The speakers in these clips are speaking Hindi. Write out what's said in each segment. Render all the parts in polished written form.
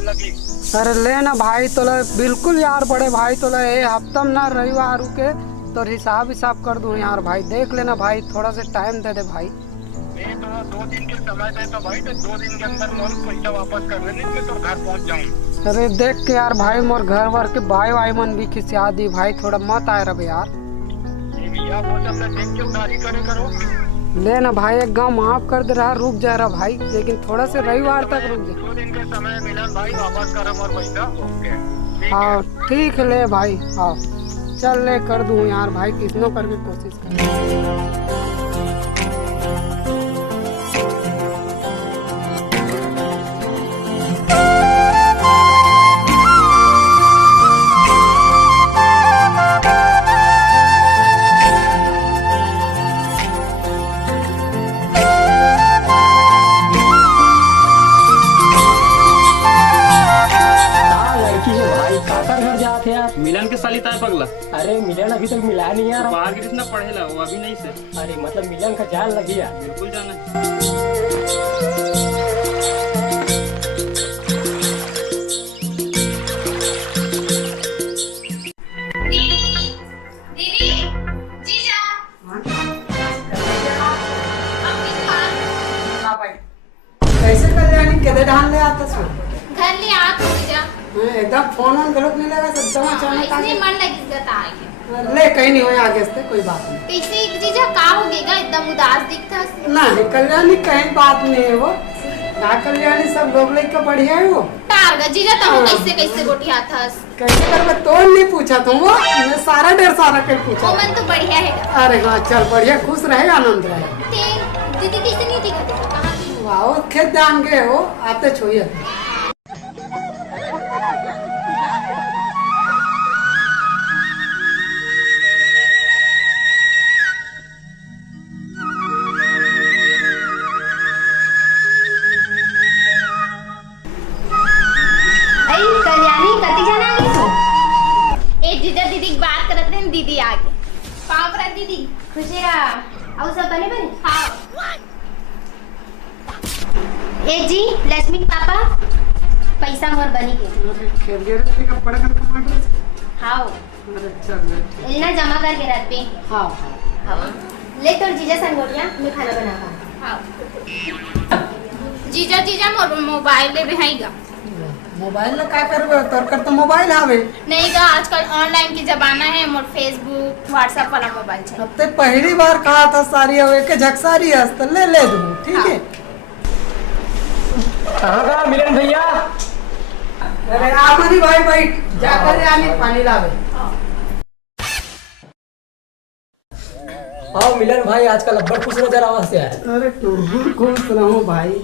लगी। अरे ले ना भाई तो बिल्कुल यार बड़े भाई तो ये हफ्ता में ना रविवार के तो हिसाब कर दूं यार भाई, देख लेना भाई, थोड़ा सा टाइम दे दे भाई। मैं तो 2 दिन के समय दे तो भाई, तो 2 दिन के अंदर मोर पैसा वापस कर देने मैं तो घर पहुंच जाऊं। अरे देख के यार भाई मोर घर वर के भाई वाई मन भी खिसिया दी भाई, थोड़ा मत आए रहे यार। भैया वो सब देख के उधारी करे करो। ले ना भाई एक गाँव माफ कर दे रहा, रुक जा रहा भाई, लेकिन थोड़ा से रविवार तक रुक जा। 2 दिन के समय मिला भाई, वापस करो मोर पैसा। ओके हाँ ठीक है ले भाई, हाँ चल ले कर दूं यार भाई, किसनो करके कोशिश कर। मिलन के साली ताय पगला। अरे मिलन अभी तक मिला नहीं यार। बाहर के कितना पढ़ेला वो अभी नहीं से। अरे मतलब मिलन का जान लगी यार। बिल्कुल जाना कैसे कल्याणी के ढाल ले आता सो घर ले आ तू जीजा। एकदम फोन ऑन गलत नहीं लगा सब अचानक आ इसने मन लगी गता है। ले कहीं नहीं हुआ आगे से कोई बात नहीं। कैसे जीजा का हो गएगा, एकदम उदास दिखता है। नहीं कल्याणी कहीं बात नहीं है वो, ना कल्याणी सब लोग लेकर बढ़िया है वो। टारगा जीजा तो कैसे कैसे गोटिया था। कैसे कर मैं तो नहीं पूछा तुम वो, मैं सारा ढेर सारा कर पूछा। वो मन तो बढ़िया है। अरे हाँ चल बढ़िया, खुश रहे आनंद रहे। दीदी कैसे नहीं दिखा देखा कहां गई? वाह खेत जान गए हो, आते छोइए। दीदी आगे पावरा दीदी खुशी रहा और सब बने बने। हाँ ए जी लक्ष्मी पापा पैसा मोर बनी के खेल के कपड़ा का टमाटर। हाँ अरे चल इतना जमा करके रख पे। हाँ हाँ ले तो जीजा संगोटिया मैं खाना बनाऊंगा। हाँ जीजा जीजा मोर मोबाइल ले रहेगा। मोबाइल में क्या करबे, तोर कर तो मोबाइल आवे नहीं का, आजकल ऑनलाइन की जमाना है, मोर फेसबुक व्हाट्सएप वाला मोबाइल है। अब ते पहली बार कहा था सारी हवे के झकसारी हस्त ले ले दूं ठीक है। कहां गया मिलन भैया? अरे आमनी भाई बैठ जाकर आनी पानी लावे। आओ मिलन भाई आजकल अब्बड़ खुश नजर आवा से यार। अरे तुम खुश रहो भाई,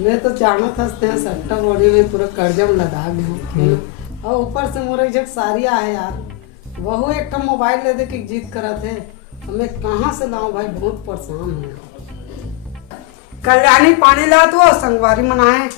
मैं तो जानत हंसते हैं सट्टा बॉडी में पूरा कर्जा में लदा गया और ऊपर से मोरे जब सारिया है यार, वह एक मोबाइल ले दे के जीत करा थे, मैं कहाँ से लाऊं भाई, बहुत परेशान हूँ। कल्याणी पानी ला तो संगवारी मनाए।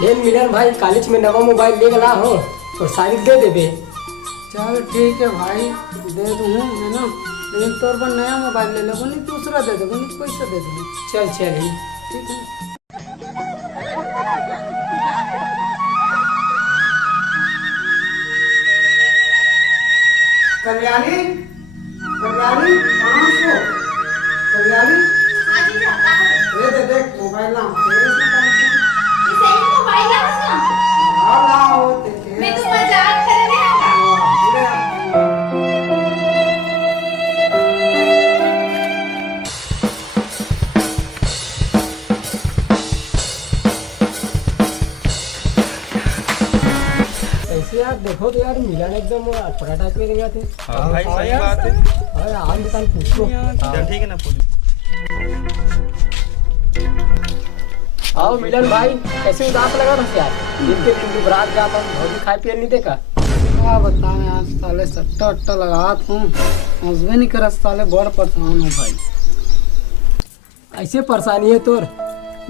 ले मिलन भाई कॉलेज में नवा मोबाइल ले गला हो तो सारी दे देबे। चल ठीक है भाई दे दूँ है ना, लेकिन तोर पर नया मोबाइल ले लेबो नहीं दूसरा दे देबो नहीं पैसा दे दूँ। चल चल ठीक है कल्याणी कल्याणी कहाँ हो कल्याणी? हाँ जीजा कहाँ है? दे देख मोबाइल ना तेरे से इसे ही मोबाइल है उसका। ला हो तेरे मैं तो मजाक कर रहा था। ऐसे यार देखो तो यार मिलन एकदम अटपटा टाइप के गया थे। हाँ भाई सही बात है। अरे आम दुकान पूछ लो। चल ठीक है ना पूछ। आओ मिलन भाई कैसे उदास लगा था यार, दिन के दिन दुबरात जाता भौजी खाए पिए नहीं देखा। क्या बताएं यार, साले सट्टा अट्टा लगात हूँ, समझ नहीं कर साले बड़ परेशान हूँ भाई। ऐसे परेशानी है तोर।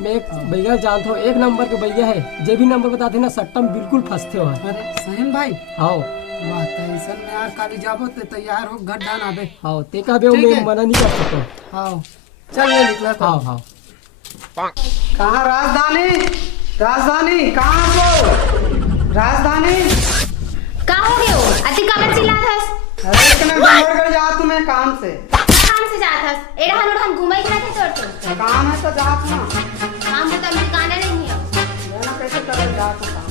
मैं एक भैया जानता हूँ, एक नंबर के भैया है, जे भी नंबर बताते ना सट्टा में बिल्कुल फंसते हो। अरे सहीन भाई, हाँ वाह टेंशन में यार, काली जाबो ते तैयार हो घर डान आबे। हाँ, ते का भी ठीक मैं है। मना नहीं कर सकता। हाँ चल ये निकला था। हाँ हाँ कहाँ राजधानी, राजधानी कहाँ हो राजधानी? कहाँ हो गए हो? अति कमर चिल्लात हस। अरे इतना डोंगरगढ़ जा तुम्हें काम से। काम से जात हस। एड़ा हम घूमे के रहते तोर तो। काम है तो जात ना, काम तो तम ठिकाना नहीं है। जाना कैसे करे जात हूँ काम।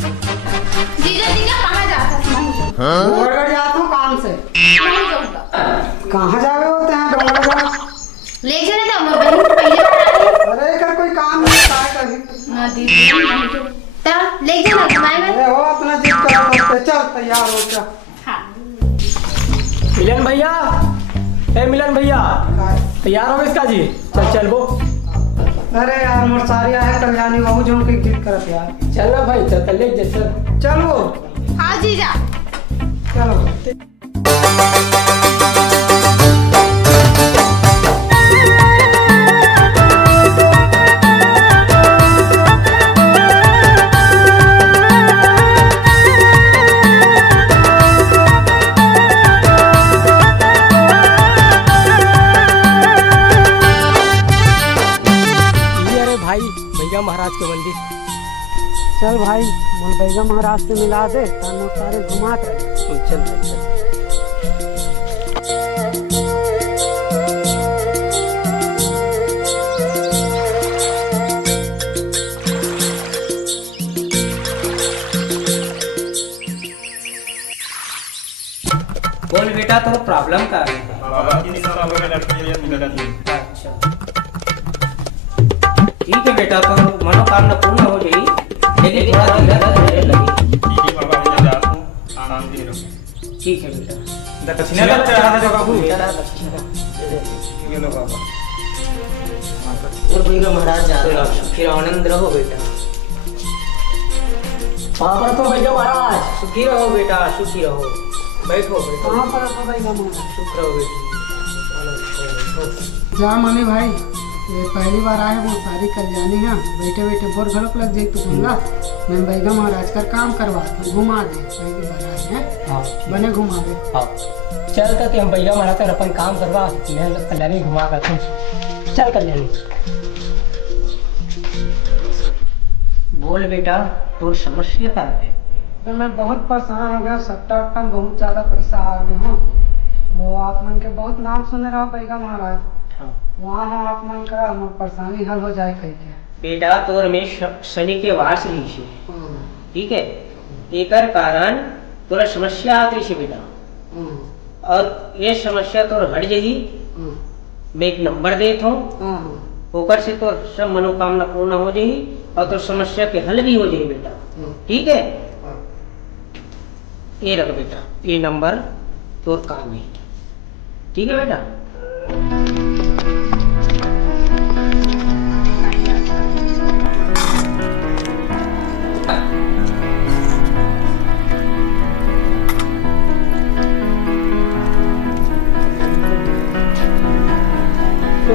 जीजा जीजा कहाँ जात हस? नहीं डोंगरगढ़ जात हूँ काम से। जाऊंगा। कहाँ जावे होते हैं डोंगरगढ़? ले चले तो मैं बहन को पहले बार आई है। अरे कर कोई काम नहीं काय कभी। ना दीदी तो ले चलो घुमाए मैं। अरे हो अपना जिद कर, चल तैयार हो जा। हाँ। मिलन भैया, ए मिलन भैया, तैयार हो गए इसका जी? चल चल वो। अरे यार मोर सारिया है कल्याणी बहू जो की जिद करत यार। चल ना भाई, चल ले चल। चलो हाँ जीजा। चलो। ये अरे भाई भैया महाराज के मंदिर। चल भाई मुलबैगा महाराज से मिला दे, तानो सारे घुमात रहे। चल भाई चल। बोल बेटा, तो प्रॉब्लम का है? बाबा की निशा वगैरह लड़की है मिला थी। अच्छा ठीक है बेटा, तो मनोकामना पूर्ण हो गई, लेकिन थोड़ा धीरे लगी। ठीक है बाबा, मैं जाता हूँ, शांति रहो। ठीक है बेटा। दक्षिणा का चढ़ा था जो बाबू। बेटा दक्षिणा ये लो बाबा। और भैया महाराज जा रहे हो, फिर आनंद रहो बेटा। वहाँ पर तो भैया महाराज। सुखी रहो बेटा, सुखी रहो। बैठो बैठो। कहाँ पर है मुलबैगा महाराज? सुख रहो बेटी, आनंद रहो। जा मनी भाई, ये पहली बार आए वो सारी कल्याणी है, बैठे बैठे बोर घड़क लग जाए तो बोला मैं बैगा महाराज का काम करवा दूँ, घुमा दे। पहली बार आए हैं, हाँ बने घुमा दे। हाँ, चल तो हम भैया महाराज का अपन काम करवा, मैं कल्याणी घुमा कर तू। चल कल्याणी। बोल बेटा, तो समस्या क्या है? तो मैं बहुत परेशान हो गया, सट्टा अट्टा में बहुत ज्यादा पैसा आ गया हूँ। वो आप मन के बहुत नाम सुने रहो बैगा महाराज, हाँ। वहाँ हम आप मन का हमर परेशानी हल हो जाए कह के। बेटा तो रमेश शनि के वास रही छे, ठीक है, एकर कारण तोरा समस्या आती छे बेटा, और ये समस्या तोर हट जाही। मैं एक नंबर देत हूँ, ओकर से तो सब मनोकामना पूर्ण हो जाही और तो समस्या के हल भी हो जाही बेटा, ठीक है। ये रख बेटा, ये नंबर तोर काम है, ठीक है बेटा।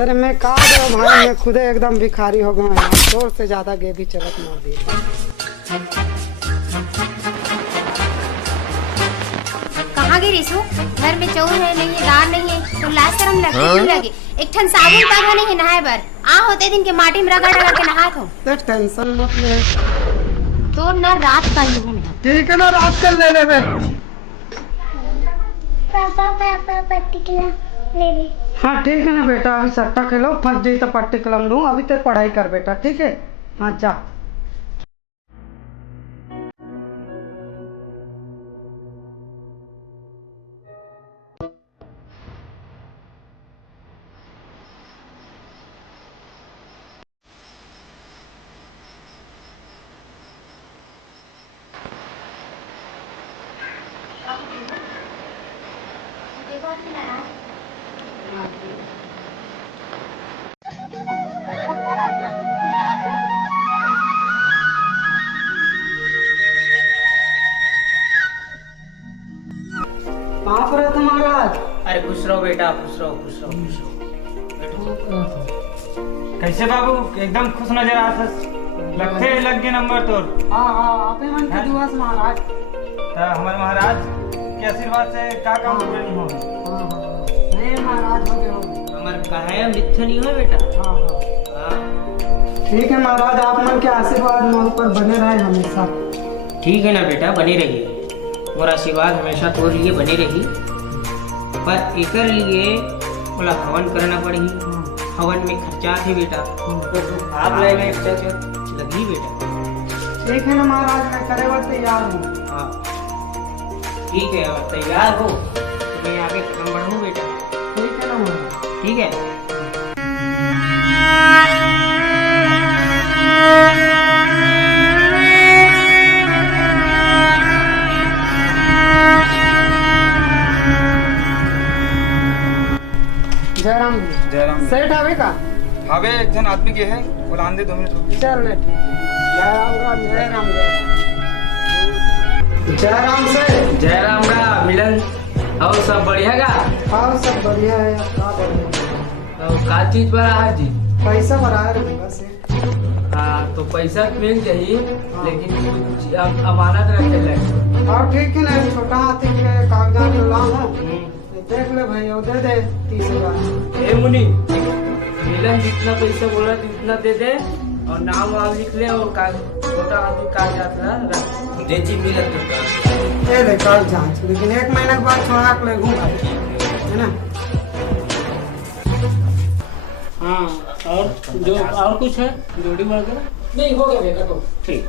अरे मैं कहा दो भाई, मैं खुदे एकदम भिखारी हो गया हूँ, जोर से ज्यादा गे भी चलत मार दी। कहाँ गई रिसु? घर में चौर है नहीं है, दार नहीं है, तो लाज शर्म लगती क्यों लगे? एक ठन साबुन तक है नहीं नहाए बर। आ होते दिन के माटी में रगड़ रगड़ के नहात हो। तो टेंशन मत ले, तो न रात का ही है ना। ठीक है ना, रात कर ले ले बे। पापा पर्टिकुलर ले ले। हाँ ठीक है ना बेटा, अभी सट्टा खेलो, फंस जाई तो पट्टी कलम दूँ, अभी तो पढ़ाई कर बेटा, ठीक है। हाँ जा। कहाँ पर है महाराज? अरे खुश रहो बेटा, खुश रहो, खुश रहो, खुश रहो। कैसे बाबू एकदम खुश नजर आता लगते लग गए नंबर तोर। हाँ आपे मन के दुआ से महाराज। तो हमारे महाराज के आशीर्वाद से का काम पूरा नहीं होगा। नहीं महाराज हो गए। हमारे कहे मिथ्या नहीं हो बेटा। हाँ। ठीक है महाराज, आप मन के आशीर्वाद मोर पर बने रहे हमेशा। ठीक है ना बेटा, बने रहिए। मोर आशीर्वाद हमेशा तोर लिए बने रही। पर एकर लिए बोला हवन करना पड़ी। हवन में खर्चा थे बेटा। आप लगेगा एक्स्ट्रा चार्ज लगी बेटा। ठीक है ना महाराज, मैं करे हुआ तैयार हूँ। हाँ ठीक है, अब तैयार हो तो मैं आगे कदम बढ़ूँ बेटा। ठीक है ना महाराज। ठीक है। जयराम जी। जयराम सेठ आवे का? अबे एक जन आदमी के है बुलान दे 2 मिनट रुक। चल ले ठीक है। जयराम जयराम से। जयराम का मिलन और सब बढ़िया का? हाँ सब बढ़िया है। क्या बढ़िया? और का चीज पर है जी? पैसा भरा है बस। हाँ तो पैसा मिल जाही, लेकिन कुछ अमानत रखे लगे। हाँ ठीक है ना, छोटा हाथी के कागजात ला हूँ। देख ले भाई, और दे दे 30,000। ए मुनि, मिलन जितना पैसा बोला उतना दे दे और नाम वाम लिख ले और छोटा हाथी कागजात ला दे जी मिलन का। ले कर जांच, लेकिन 1 महीने के बाद छोड़ा के ले घूम है ना। हाँ और जो और कुछ है जोड़ी बढ़ कर नहीं हो गया बेटा तो ठीक।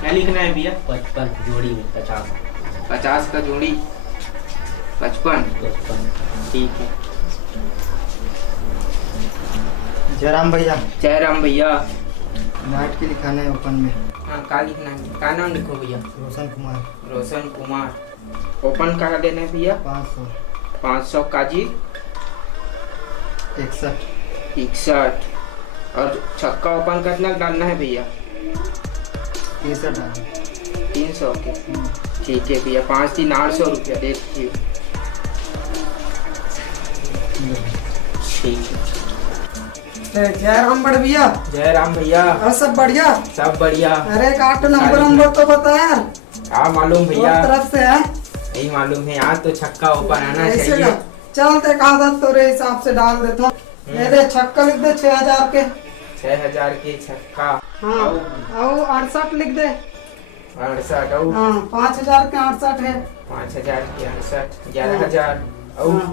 क्या लिखना है भैया? 55 जोड़ी में 50। 50 का जोड़ी 55। ठीक है। जयराम भैया। जयराम भैया। नाइट के लिखाना है ओपन में। हाँ का लिखना है? का नाम लिखो भैया? रोशन कुमार। रोशन कुमार। ओपन का देना है भैया? 500। 500 का जी। 61। और छक्का ओपन करना डालना है भैया? 300 के। ठीक है भैया, 5 3 800 रुपया देखिए। ठीक है। जयराम बड़ भैया। जयराम भैया। और सब बढ़िया? सब बढ़िया। अरे एक 8 नंबर तो बता यार। हाँ मालूम भैया, और तरफ से है यही मालूम है। आज तो छक्का ओपन आना ऐसे चाहिए। का? चल ते आदत तो रे हिसाब से डाल देता हूँ। मेरे छक्का लिख दे 6,000 के। 6,000 के छक्का। हाँ और 68 लिख दे। 68 और हाँ 5,000 के 68 है। 5,000 के 68 11,000 और हाँ।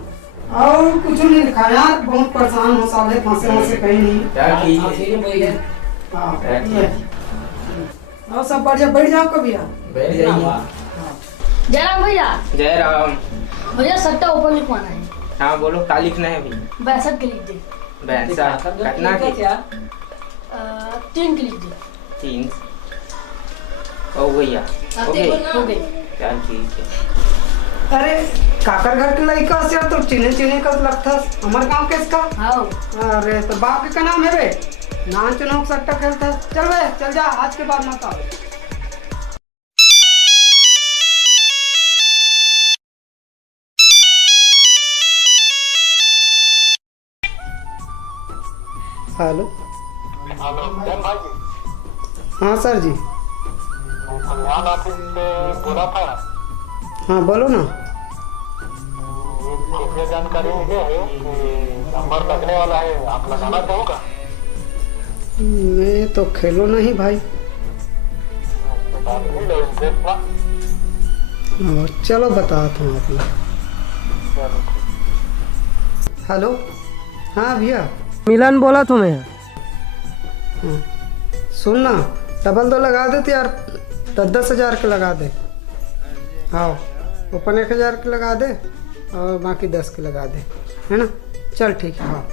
और कुछ नहीं लिखा यार, बहुत परेशान हो साले, फंसे कहीं नहीं। क्या ठीक है। हाँ ठीक ये। और सब बढ़िया, बैठ जाओ कभी यार। बैठ जाइए। जयराम भैया। जयराम भैया सट्टा ओपन लिखवाना है। हाँ बोलो, क्या लिखना है भैया? 62 के लिख दे। 62 कितना के? 3 के लिख दे। 3 ओ भैया हो गए? हो गई। चल ठीक है। अरे काकर घर के लड़का से तो चिने का लगता हमारे गांव के इसका। हाँ अरे तो बाप के क्या नाम है बे? नान चुनाव सट्टा खेलता। चल बे चल जा, आज के बाद मत आओ। हेलो। हेलो भाई जी। हाँ सर जी। कल्याण ऑफिस से बोला था। हाँ बोलो ना। ये जानकारी ये है कि नंबर लगने वाला है, आप लगाना चाहोगा? मैं तो खेलो नहीं भाई। चलो बताता हूँ आपको। हेलो। हाँ भैया। मिलन बोला तुम्हें? हाँ। सुन ना, डबल 2 लगा देते यार, 10,000 के लगा दे। हाँ ओपन 1,000 के लगा दे और बाकी 10 के लगा दे, है ना? चल ठीक है। हाँ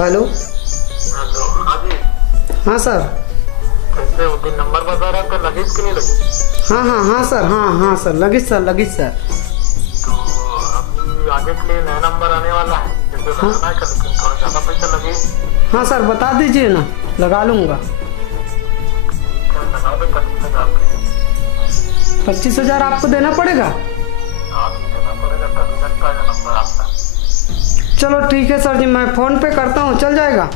हेलो। हाँ जी। हाँ सर। कैसे उस दिन नंबर बता रहा था, लगेज कि नहीं लगी? हाँ सर। हाँ सर, लगी सर। तो अभी आगे के लिए नया नंबर आने वाला है। हाँ हाँ सर बता दीजिए ना, लगा लूँगा। 25,000 आपको देना पड़ेगा। चलो ठीक है सर जी, मैं फ़ोन पे करता हूँ, चल जाएगा।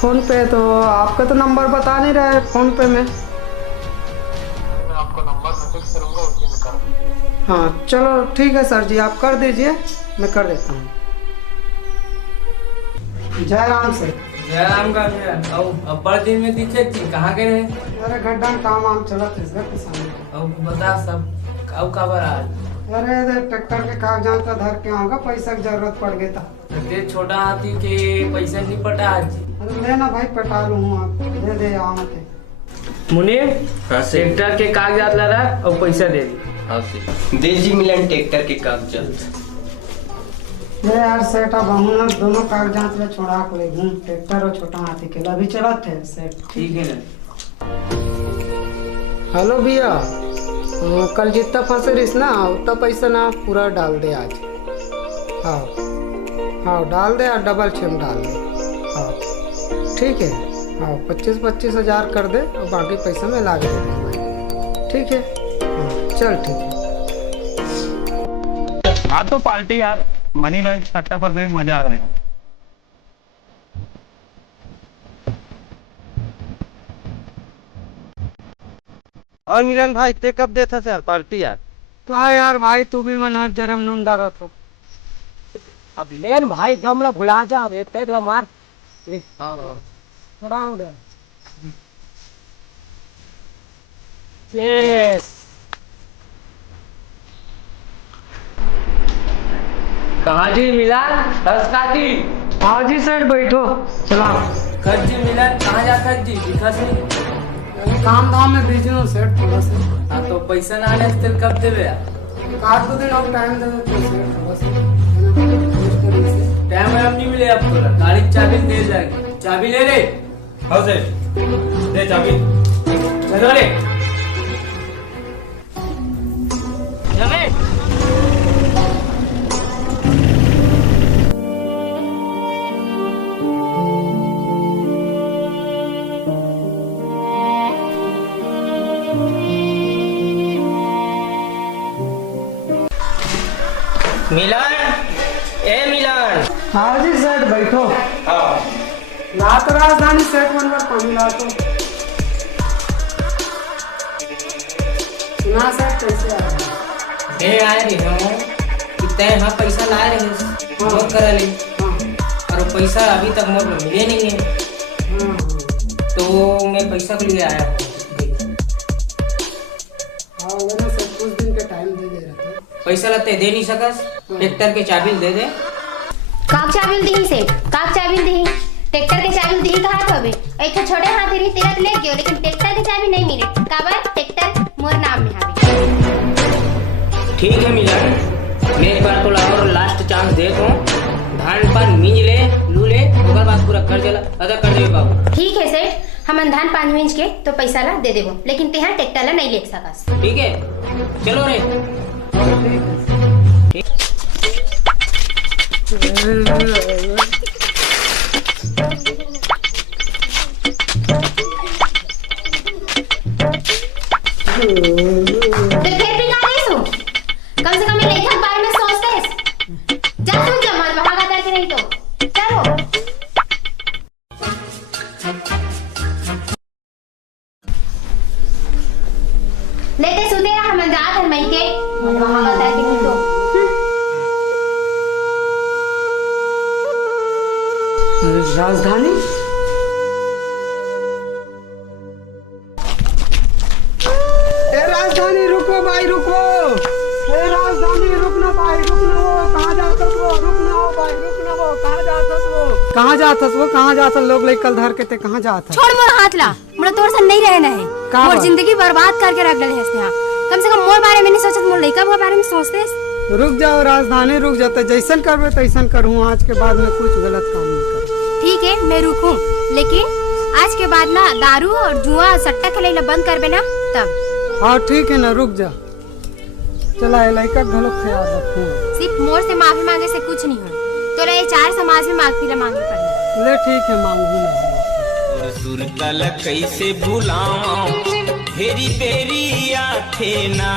फ़ोन पे तो आपका तो नंबर बता नहीं रहा है फ़ोन पे में। हाँ चलो ठीक है सर जी, आप कर दीजिए, मैं कर देता हूँ। जय राम से। जय राम का भैया। अब बड़ दिन में दिखे थी, कहाँ गए रहे? अरे गड्ढा में काम वाम चला था, इस घर के सामने। अब बता सब, अब खबर आज? अरे ट्रैक्टर के कागजात का धर के आऊँगा, पैसा की जरूरत पड़ गई था। ते छोटा हाथी के पैसा नहीं पटा आज। अरे लेना भाई, पटा लूँ, आप दे दे आऊँ थे। मुनीर, ट्रैक्टर के कागजात ला रहा और पैसा दे दी। देजी मिलन ट्रैक्टर के कागजात। ये यार सेठ, अब हम ना दोनों कागजात में छोड़ा को ले घूम, ट्रैक्टर और छोटा हाथी के अभी चला थे सेठ। ठीक है ना। हेलो भैया, कल जितना फंसे रहीस ना उतना पैसा ना पूरा डाल दे आज। हाँ हाँ डाल दे, और डबल छेम डाल दे। हाँ ठीक है। हाँ 25,000 कर दे और बाकी पैसा मैं ला के दे दूँगा। ठीक है हाँ, चल ठीक है। हाँ तो पार्टी यार, मनी लाइन सट्टा पर देख मजा आ रहा है। और मिलन भाई ते कब देता सर पार्टी यार? तो हाँ यार भाई, तू भी मना जरम नून डाला तो। अब लेन भाई गमला भुला जा, ते मार थोड़ा उधर। यस। कहाँ जी मिला? बस काटी। हाँ जी सर बैठो, चला। खर्च जी मिलन, कहाँ जा खर्च जी? दिखत नहीं। काम धाम में बिजी हूँ सेठ थोड़ा सा। हाँ तो पैसा ना आने से कब देवे यार? 8 दिन और टाइम दे दो सेठ थोड़ा सा। टाइम वाइम नहीं मिले अब तोरा, गाड़ी की चाबी दे जाएगी। चाबी ले रे। हाँ से दे चाबी। चलो रे। मिलन, ए मिलन। हाँ जी सेठ बैठो। हाँ ला तो राजधानी सेठ बनकर पानी ला तो। सुना सेठ कैसे आ रहा? मैं आए रही हूँ कि तय यहाँ पैसा लाए रहे वो कर ली, और वो पैसा अभी तक मोर मिले नहीं है, तो मैं पैसा के लिए आया हूँ। हाँ वो ना सब कुछ दिन का टाइम दे रहा था। पैसा लगते दे नहीं सकस, ट्रैक्टर के चाबी दे दे। काक चाबिल दी से, काक चाबिल दी, ट्रैक्टर के चाबिल दी कहाँ थवे? एक तो छोटे हाथी रही तेरा ले गयो, लेकिन ट्रैक्टर के चाबी नहीं मिले। काबर ट्रैक्टर मोर नाम में हावे। ठीक है मिलन, मैं एक बार थोड़ा और लास्ट चांस देता हूँ। धान पान मिंज ले लू ले, ओकर बाद पूरा कर देला, अदा कर देबे बाबू। ठीक है सेठ, हम धान पान मिंज के तो पैसा ला दे देबो, लेकिन तेहा ट्रैक्टर ला नहीं ले सकस। ठीक है चलो रे। तो फिर भी का लेसु? कम से कम लेखक बारे में सोचते हैं। जा तू जमान भागा करके नहीं तो चलो। लेते सुते रहा हम जा कर मई के भागा करके नहीं तो। राजधानी राजधानी रुको भाई रुको। राजधानी रुकना भाई, रुकना वो कहाँ जाता वो, रुकना वो भाई, रुकना वो कहाँ जाता वो, कहाँ जाता वो, कहाँ जाता लोग ले कल धर के ते कहाँ जाता? छोड़ मोर हाथ ला, मोर तोर से नहीं रहना है। मोर जिंदगी बर्बाद करके रख डले हंसते यहाँ। कम से कम मोर बारे में नहीं सोचत, मोर लड़का के बारे में सोचते। रुक जाओ राजधानी, रुक जाते, जैसन करबे तैसन करूँ, आज के बाद में कुछ गलत काम नहीं करूँ। ठीक है मैं रुकूं, लेकिन आज के बाद ना दारू और जुआ सट्टा खेले बंद करबे ना तब। हाँ ठीक है ना, रुक जा। चला लड़का घलो ख्याल रखूँ। सिर्फ मोर से माफी मांगे से कुछ नहीं हो, तो ये 4 समाज में माफी मांगी पड़ी। ले ठीक है, मांगू ना। सुर कल कैसे भुलाऊं, फेरी पेरी आथे ना।